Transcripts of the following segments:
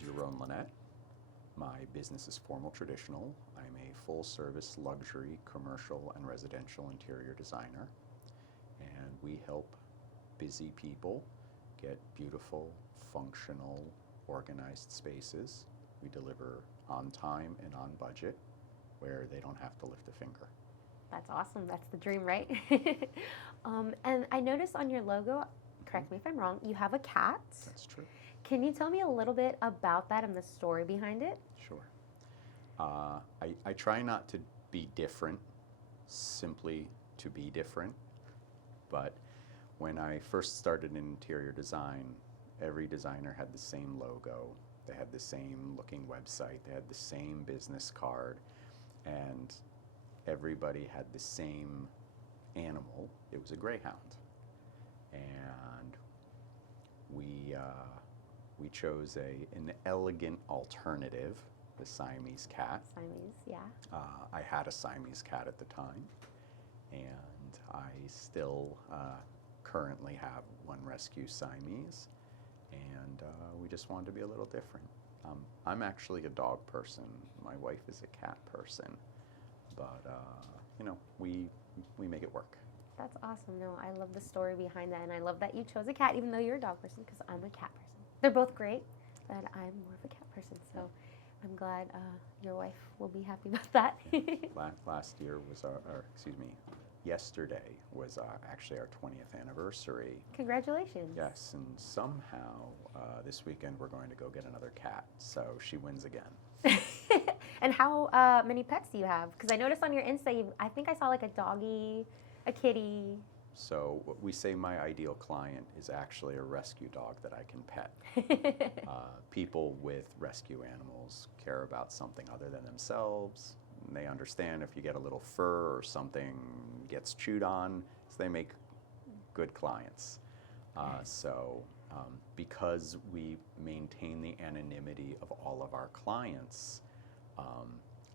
is Yaron Linett. My business is Formal Traditional. I'm a full-service luxury, commercial, and residential interior designer. And we help busy people get beautiful, functional, organized spaces. We deliver on time and on budget where they don't have to lift a finger. That's awesome. That's the dream, right? And I noticed on your logo, correct me if I'm wrong, you have a cat. That's true. Can you tell me a little bit about that and the story behind it? Sure. I try not to be different simply to be different, but when I first started in interior design, every designer had the same logo, they had the same looking website, they had the same business card, and everybody had the same animal. It was a greyhound. And we chose an elegant alternative, the Siamese cat. Siamese, yeah. I had a Siamese cat at the time, and I still currently have one rescue Siamese, and we just wanted to be a little different. I'm actually a dog person. My wife is a cat person, but you know, we make it work. That's awesome. No, I love the story behind that, and I love that you chose a cat, even though you're a dog person, because I'm a cat person. They're both great, but I'm more of a cat person, so I'm glad your wife will be happy about that. Last year was yesterday was actually our 20th anniversary. Congratulations. Yes, and somehow this weekend we're going to go get another cat, so she wins again. And how many pets do you have? Because I noticed on your Insta, I think I saw like a doggy, a kitty. So we say my ideal client is actually a rescue dog that I can pet. People with rescue animals care about something other than themselves. And they understand if you get a little fur or something gets chewed on, so they make good clients. Because we maintain the anonymity of all of our clients,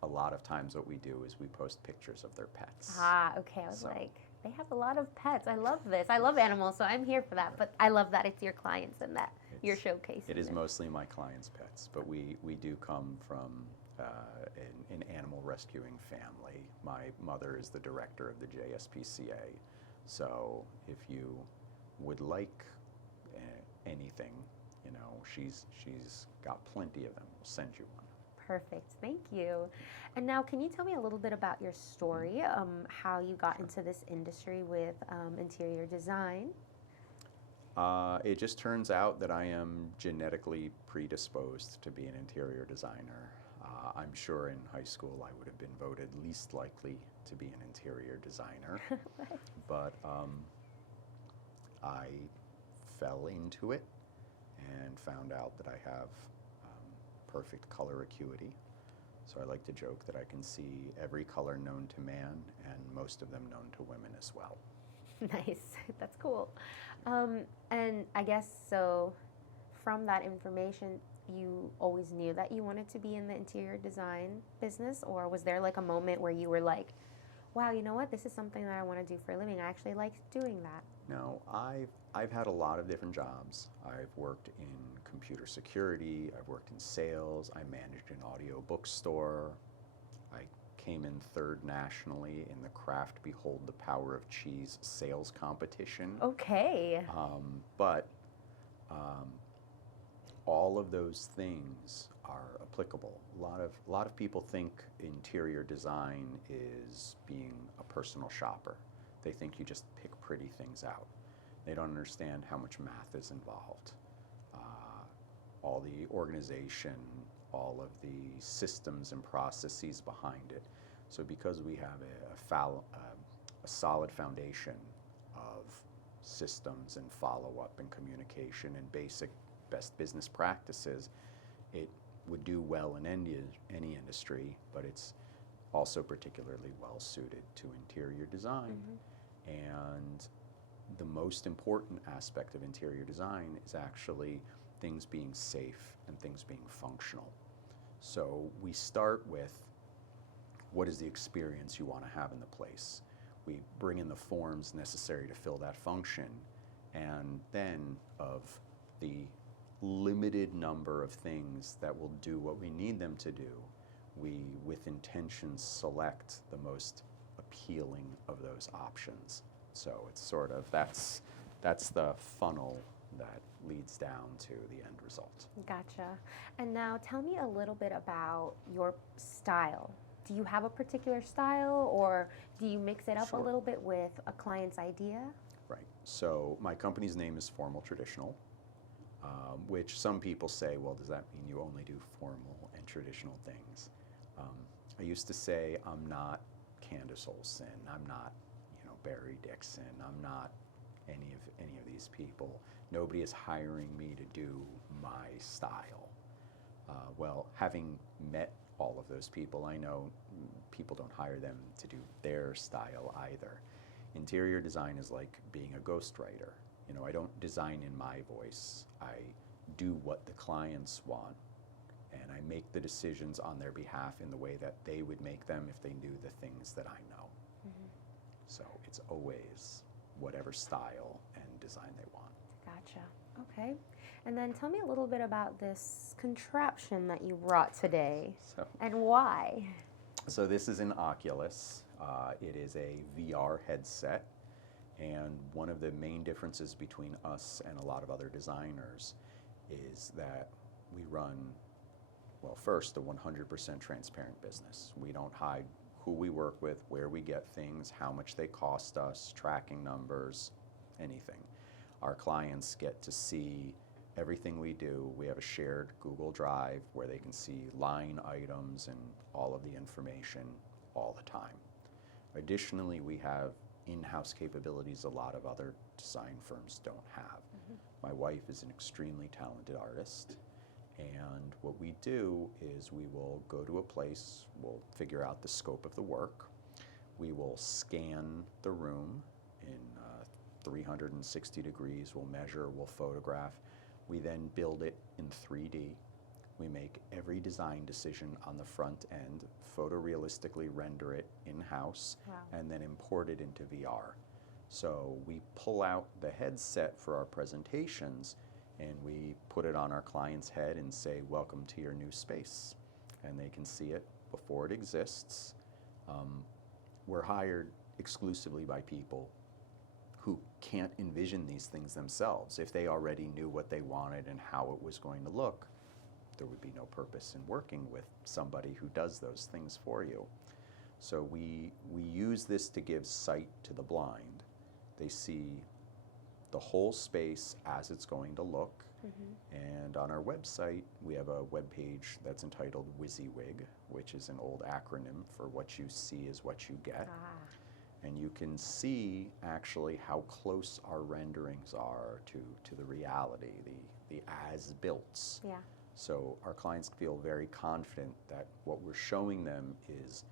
a lot of times what we do is we post pictures of their pets. Okay. I was like, they have a lot of pets. I love this. I love animals, so I'm here for that. But I love that it's your clients and that you're showcasing. It is mostly my clients' pets, but we do come from an animal rescuing family. My mother is the director of the JSPCA, so if you would like anything, you know, she's got plenty of them. We'll send you one. Perfect, thank you. And now, can you tell me a little bit about your story, how you got into this industry with interior design? It just turns out that I am genetically predisposed to be an interior designer. I'm sure in high school I would have been voted least likely to be an interior designer, but I fell into it and found out that I have perfect color acuity. So I like to joke that I can see every color known to man and most of them known to women as well. Nice, that's cool. And I guess so from that information, you always knew that you wanted to be in the interior design business, or was there like a moment where you were like, wow, you know what, this is something that I want to do for a living. I actually like doing that. No, I've had a lot of different jobs. I've worked in computer security, I've worked in sales, I managed an audio bookstore, I came in third nationally in the Craft Behold the Power of Cheese sales competition. Okay. But all of those things are applicable. A lot of people think interior design is being a personal shopper. They think you just pick pretty things out. They don't understand how much math is involved. All the organization, all of the systems and processes behind it. So because we have a solid foundation of systems and follow-up and communication and basic best business practices, it would do well in any industry, but it's also particularly well suited to interior design. And the most important aspect of interior design is actually things being safe and things being functional. So we start with what is the experience you want to have in the place. We bring in the forms necessary to fill that function, and then of the limited number of things that will do what we need them to do, we, with intention, select the most appealing of those options. So it's sort of, that's the funnel that leads down to the end result. Gotcha. And now tell me a little bit about your style. Do you have a particular style, or do you mix it up a Sure. little bit with a client's idea? Right. So my company's name is Formal Traditional, which some people say, well, does that mean you only do formal and traditional things? I used to say I'm not Candace Olson, I'm not, Barry Dixon, I'm not any of these people. Nobody is hiring me to do my style. Well, having met all of those people, I know people don't hire them to do their style either. Interior design is like being a ghostwriter. I don't design in my voice. I do what the clients want, and I make the decisions on their behalf in the way that they would make them if they knew the things that I know. Mm-hmm. So it's always whatever style and design they want. Gotcha. Okay. And then tell me a little bit about this contraption that you brought today and why. So this is an Oculus. It is a VR headset. And one of the main differences between us and a lot of other designers is that we run, well, first, a 100% transparent business. We don't hide who we work with, where we get things, how much they cost us, tracking numbers, anything. Our clients get to see everything we do. We have a shared Google Drive where they can see line items and all of the information all the time. Additionally, we have in-house capabilities a lot of other design firms don't have. Mm-hmm. My wife is an extremely talented artist, and what we do is we will go to a place, we'll figure out the scope of the work, we will scan the room in 360 degrees, we'll measure, we'll photograph, we then build it in 3D. We make every design decision on the front end, photorealistically render it in-house, wow, and then import it into VR. So we pull out the headset for our presentations, and we put it on our client's head and say, welcome to your new space. And they can see it before it exists. We're hired exclusively by people who can't envision these things themselves. If they already knew what they wanted and how it was going to look, there would be no purpose in working with somebody who does those things for you. So we use this to give sight to the blind. They see the whole space as it's going to look. Mm-hmm. And on our website, we have a web page that's entitled WYSIWYG, which is an old acronym for what you see is what you get. And you can see actually how close our renderings are to the reality, the as-builts. Yeah. So our clients feel very confident that what we're showing them is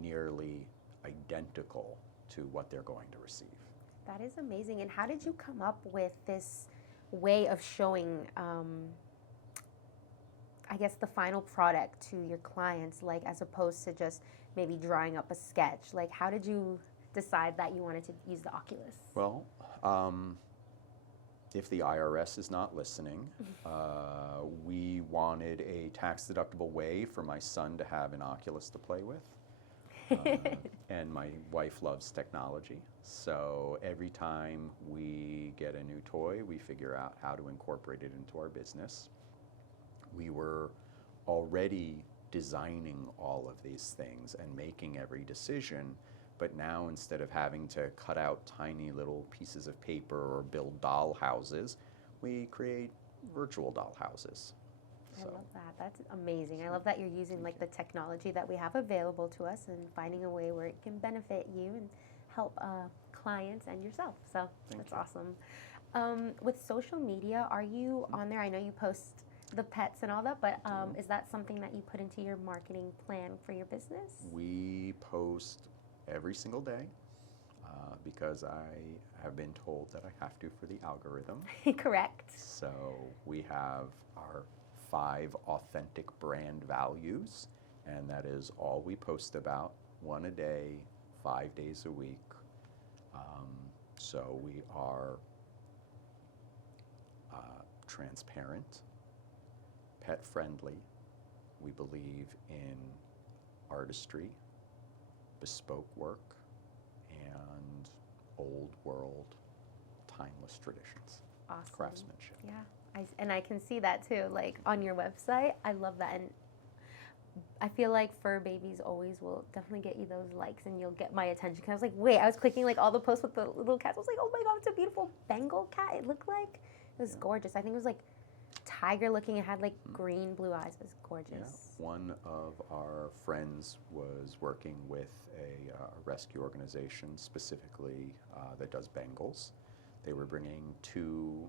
nearly identical to what they're going to receive. That is amazing. And how did you come up with this way of showing, I guess, the final product to your clients, like as opposed to just maybe drawing up a sketch? Like, how did you decide that you wanted to use the Oculus? Well, if the IRS is not listening, we wanted a tax-deductible way for my son to have an Oculus to play with. And my wife loves technology, so every time we get a new toy, we figure out how to incorporate it into our business. We were already designing all of these things and making every decision, but now instead of having to cut out tiny little pieces of paper or build doll houses, we create virtual doll houses. I love that. That's amazing. I love that you're using like the technology that we have available to us and finding a way where it can benefit you and help clients and yourself. So that's awesome. With social media, are you on there? I know you post the pets and all that, but is that something that you put into your marketing plan for your business? We post every single day because I have been told that I have to for the algorithm. Correct. So we have our 5 authentic brand values, and that is all we post about, 1 a day, 5 days a week. So we are transparent, pet friendly. We believe in artistry, bespoke work, and old world, timeless traditions. Awesome. Craftsmanship. Yeah. And I can see that too, like on your website. I love that. And I feel like fur babies always will definitely get you those likes and you'll get my attention. Cause I was like, wait, I was clicking like all the posts with the little cats. I was like, oh my God, it's a beautiful Bengal cat. It looked like, it was gorgeous. I think it was like tiger looking. It had like green, blue eyes. It was gorgeous. Yeah. One of our friends was working with a rescue organization specifically that does Bengals. They were bringing two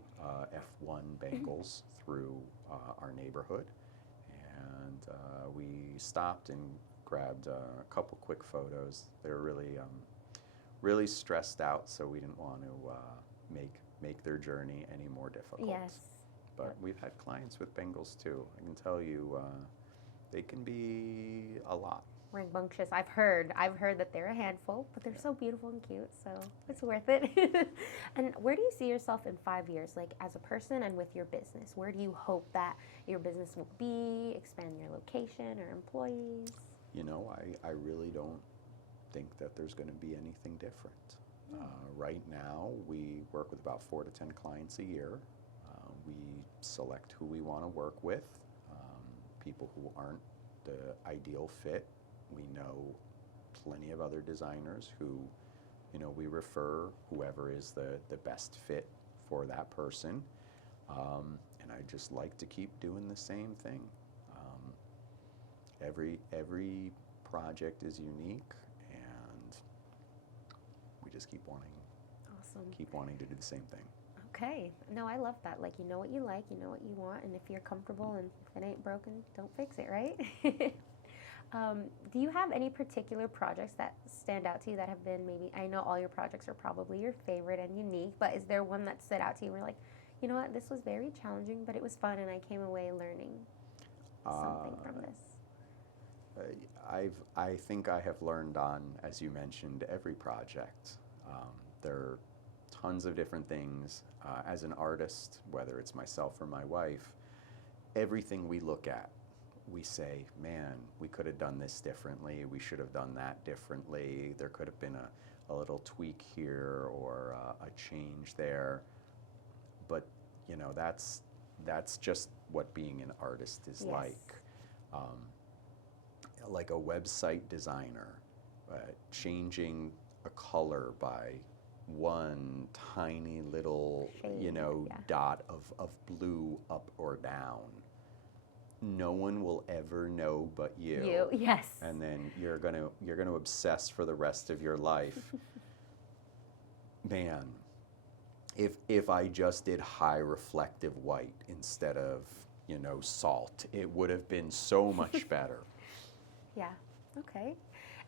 F1 Bengals through our neighborhood, and we stopped and grabbed a couple quick photos. They were really stressed out, so we didn't want to make their journey any more difficult. Yes. But we've had clients with Bengals too. I can tell you, they can be a lot. Rambunctious. I've heard that they're a handful, but they're so beautiful and cute, so it's worth it. And where do you see yourself in 5 years, like as a person and with your business? Where do you hope that your business will be? Expand your location or employees? You know, I really don't think that there's going to be anything different. Right now, we work with about 4 to 10 clients a year. We select who we want to work with, people who aren't the ideal fit. We know plenty of other designers who, you know, we refer whoever is the best fit for that person. And I just like to keep doing the same thing. Every project is unique, and we just keep wanting to do the same thing. Okay. No, I love that. Like, you know what you like, you know what you want, and if you're comfortable and if it ain't broken, don't fix it, right? Do you have any particular projects that stand out to you that have been maybe, I know all your projects are probably your favorite and unique, but is there one that stood out to you where you're like, you know what, this was very challenging, but it was fun and I came away learning something from this? I think I have learned on, as you mentioned, every project. There are tons of different things. As an artist, whether it's myself or my wife, everything we look at, we say, man, we could have done this differently, we should have done that differently, there could have been a little tweak here or a change there. But, you know, that's just what being an artist is like. Like a website designer, changing a color by one tiny little Shade, dot of blue up or down. No one will ever know but you. Yes. And then you're gonna obsess for the rest of your life. Man, if I just did high reflective white instead of, salt, it would have been so much better. Yeah. Okay.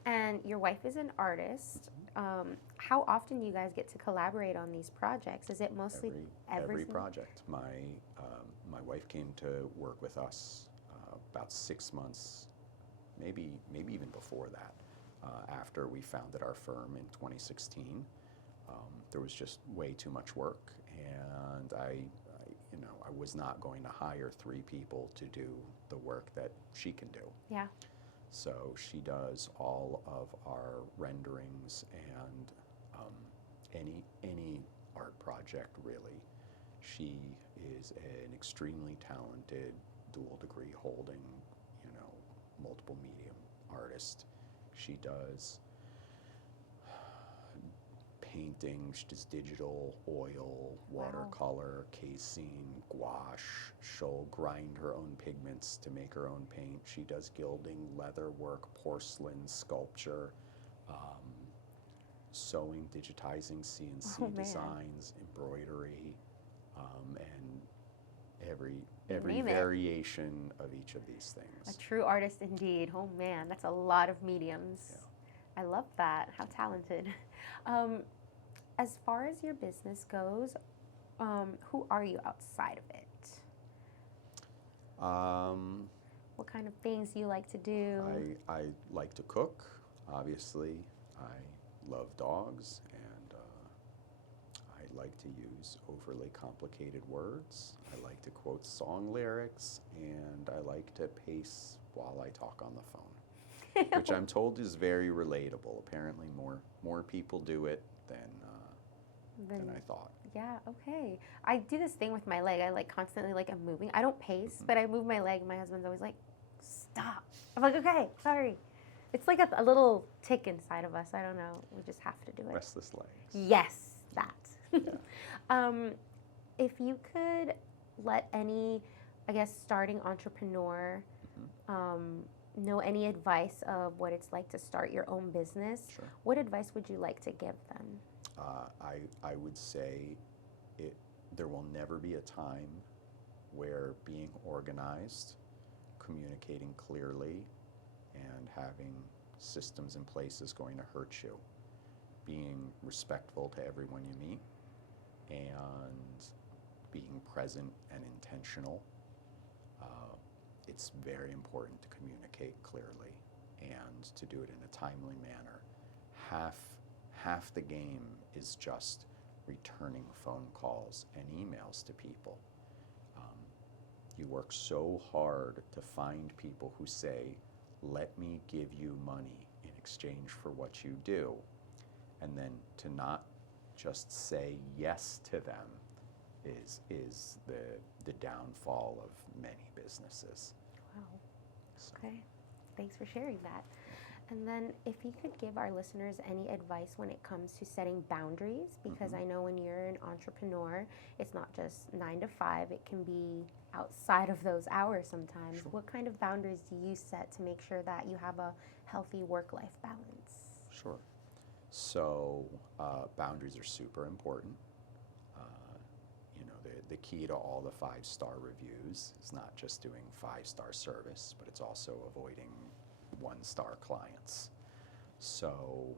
And your wife is an artist. How often do you guys get to collaborate on these projects? Is it mostly every project? My wife came to work with us about 6 months, maybe even before that. After we founded our firm in 2016, there was just way too much work, and I was not going to hire 3 people to do the work that she can do. Yeah. So she does all of our renderings and any art project, really. She is an extremely talented, dual degree holding, multiple medium artist. She does painting, she does digital, oil, watercolor, casing, gouache. She'll grind her own pigments to make her own paint. She does gilding, leather work, porcelain, sculpture, sewing, digitizing, CNC designs, embroidery, and every variation of each of these things. A true artist indeed. Oh man, that's a lot of mediums. Yeah. I love that. How talented. As far as your business goes, who are you outside of it? What kind of things do you like to do? I like to cook, obviously. I love dogs, and I like to use overly complicated words. I like to quote song lyrics, and I like to pace while I talk on the phone, which I'm told is very relatable. Apparently, more people do it than I thought. Yeah, okay. I do this thing with my leg. I like constantly like I'm moving. I don't pace, but I move my leg. My husband's always like, stop. I'm like, okay, sorry. It's like a little tick inside of us. I don't know. We just have to do it. Restless legs. Yes, that. Yeah. If you could let any, I guess, starting entrepreneur know any advice of what it's like to start your own business, Sure. what advice would you like to give them? I would say there will never be a time where being organized, communicating clearly, and having systems in place is going to hurt you. Being respectful to everyone you meet and being present and intentional. It's very important to communicate clearly and to do it in a timely manner. Half the game is just returning phone calls and emails to people. You work so hard to find people who say, let me give you money in exchange for what you do. And then to not just say yes to them is the downfall of many businesses. Wow. So. Okay. Thanks for sharing that. And then if you could give our listeners any advice when it comes to setting boundaries, because I know when you're an entrepreneur, it's not just 9 to 5, it can be outside of those hours sometimes. Sure. What kind of boundaries do you set to make sure that you have a healthy work-life balance? Sure. So boundaries are super important. The key to all the 5-star reviews is not just doing 5-star service, but it's also avoiding 1-star clients. So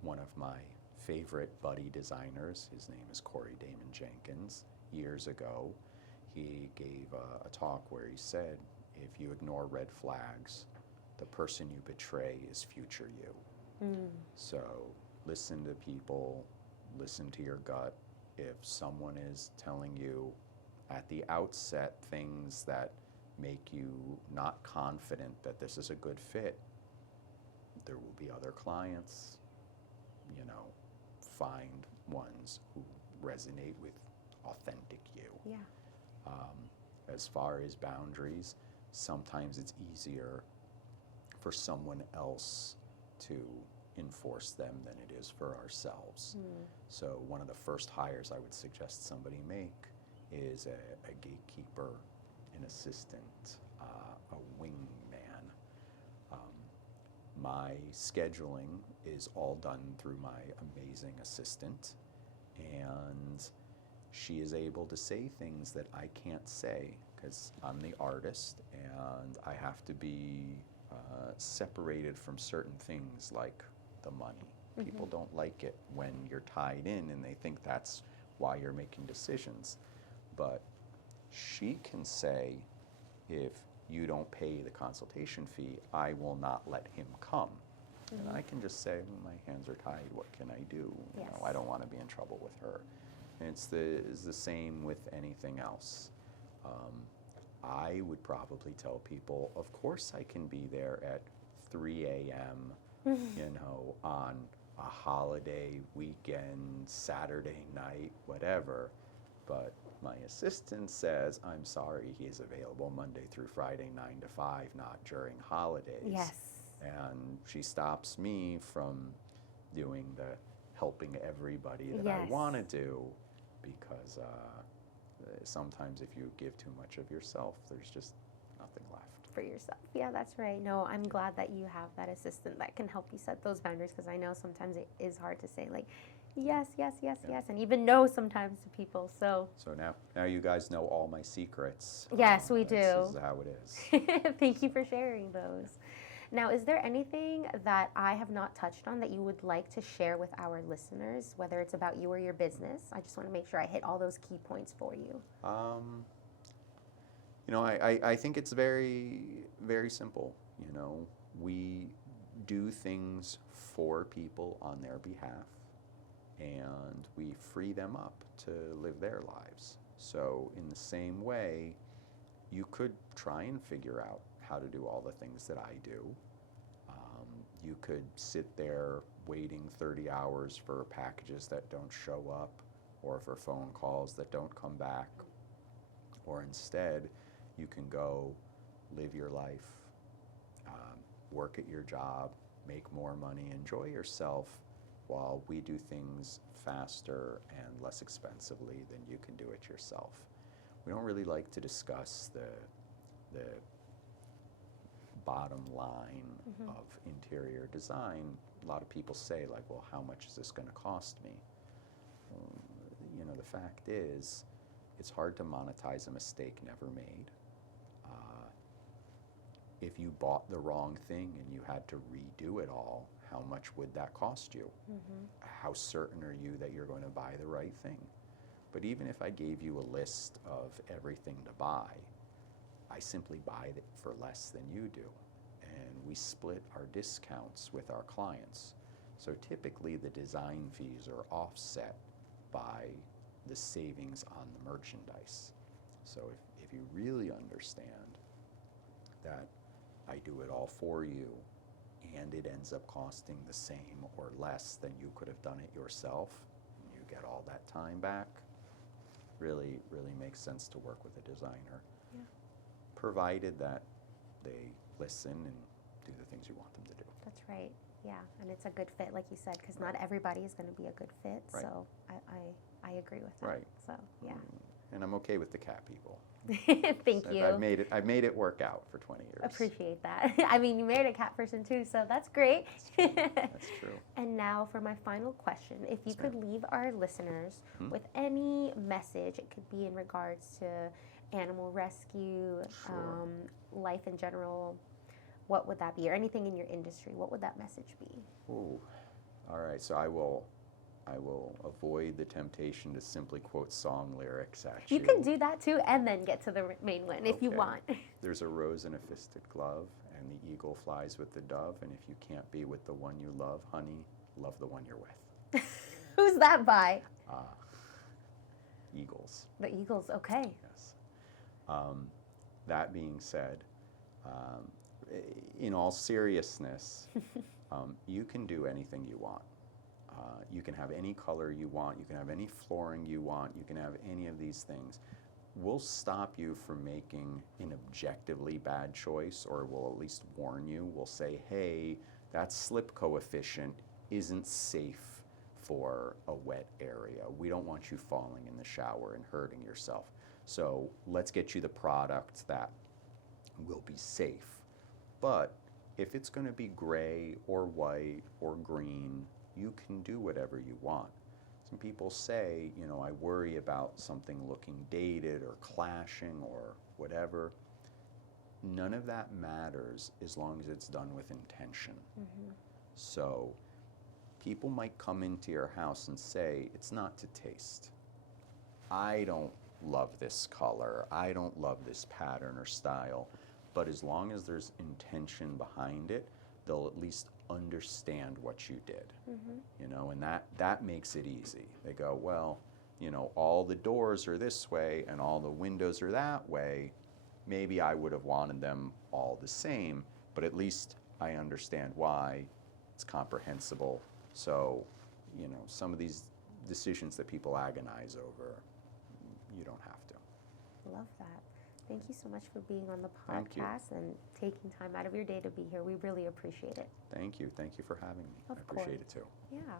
one of my favorite buddy designers, his name is Corey Damon Jenkins, years ago, he gave a talk where he said, if you ignore red flags, the person you betray is future you. So listen to people, listen to your gut. If someone is telling you at the outset things that make you not confident that this is a good fit, there will be other clients. Find ones who resonate with authentic you. Yeah. As far as boundaries, sometimes it's easier for someone else to enforce them than it is for ourselves. So one of the first hires I would suggest somebody make is a gatekeeper, an assistant, a wingman. My scheduling is all done through my amazing assistant, and she is able to say things that I can't say because I'm the artist and I have to be separated from certain things like the money. People don't like it when you're tied in and they think that's why you're making decisions. But she can say, if you don't pay the consultation fee, I will not let him come. And I can just say, my hands are tied, what can I do? Yes. I don't want to be in trouble with her. And it's the same with anything else. I would probably tell people, of course I can be there at 3 a.m., on a holiday, weekend, Saturday night, whatever. But my assistant says, I'm sorry, he is available Monday through Friday, 9 to 5, not during holidays. Yes. And she stops me from doing the helping everybody that I Yes. want to do, because sometimes if you give too much of yourself, there's just nothing left. For yourself. Yeah, that's right. No, I'm glad that you have that assistant that can help you set those boundaries, because I know sometimes it is hard to say like, yes, yes, yes, Yeah. yes, and even no sometimes to people. So now you guys know all my secrets. Yes, we do. This is how it is. Thank you for sharing those. Now, is there anything that I have not touched on that you would like to share with our listeners, whether it's about you or your business? I just want to make sure I hit all those key points for you. I think it's very, very simple. We do things for people on their behalf, and we free them up to live their lives. So in the same way, you could try and figure out how to do all the things that I do. You could sit there waiting 30 hours for packages that don't show up, or for phone calls that don't come back. Or instead, you can go live your life, work at your job, make more money, enjoy yourself, while we do things faster and less expensively than you can do it yourself. We don't really like to discuss the bottom line of interior design. A lot of people say, like, well, how much is this going to cost me? You know, the fact is, it's hard to monetize a mistake never made. If you bought the wrong thing and you had to redo it all, how much would that cost you? How certain are you that you're going to buy the right thing? But even if I gave you a list of everything to buy, I simply buy it for less than you do. And we split our discounts with our clients. So typically the design fees are offset by the savings on the merchandise. So if you really understand that I do it all for you, and it ends up costing the same or less than you could have done it yourself, and you get all that time back, really makes sense to work with a designer, provided that they listen and do the things you want them to do. That's right. Yeah, and it's a good fit, like you said, because not everybody is going to be a good fit. Right. So I agree with that. Right. So yeah. And I'm okay with the cat people. Thank you. I've made it work out for 20 years. Appreciate that. I mean, you married a cat person too, so that's great. That's true. And now for my final question. If you could leave our listeners with any message, it could be in regards to animal rescue, life in general, what would that be? Or anything in your industry, what would that message be? Ooh. All right, so I will avoid the temptation to simply quote song lyrics at you. You can do that too, and then get to the main one if you want. There's a rose in a fisted glove, and the eagle flies with the dove, and if you can't be with the one you love, honey, love the one you're with. Who's that by? Eagles. The Eagles, okay. Yes. That being said, in all seriousness, you can do anything you want. You can have any color you want, you can have any flooring you want, you can have any of these things. We'll stop you from making an objectively bad choice, or we'll at least warn you. We'll say, hey, that slip coefficient isn't safe for a wet area. We don't want you falling in the shower and hurting yourself. So let's get you the product that will be safe. But if it's going to be gray or white or green, you can do whatever you want. Some people say, you know, I worry about something looking dated or clashing or whatever. None of that matters as long as it's done with intention. So people might come into your house and say, it's not to taste. I don't love this color. I don't love this pattern or style. But as long as there's intention behind it, they'll at least understand what you did, you know, and that makes it easy. They go, well, you know, all the doors are this way and all the windows are that way. Maybe I would have wanted them all the same, but at least I understand why. It's comprehensible. So, you know, some of these decisions that people agonize over, you don't have to. Love that. Thank you so much for being on the podcast and taking time out of your day to be here. We really appreciate it. Thank you. Thank you for having me. Of I appreciate course. it too. Yeah.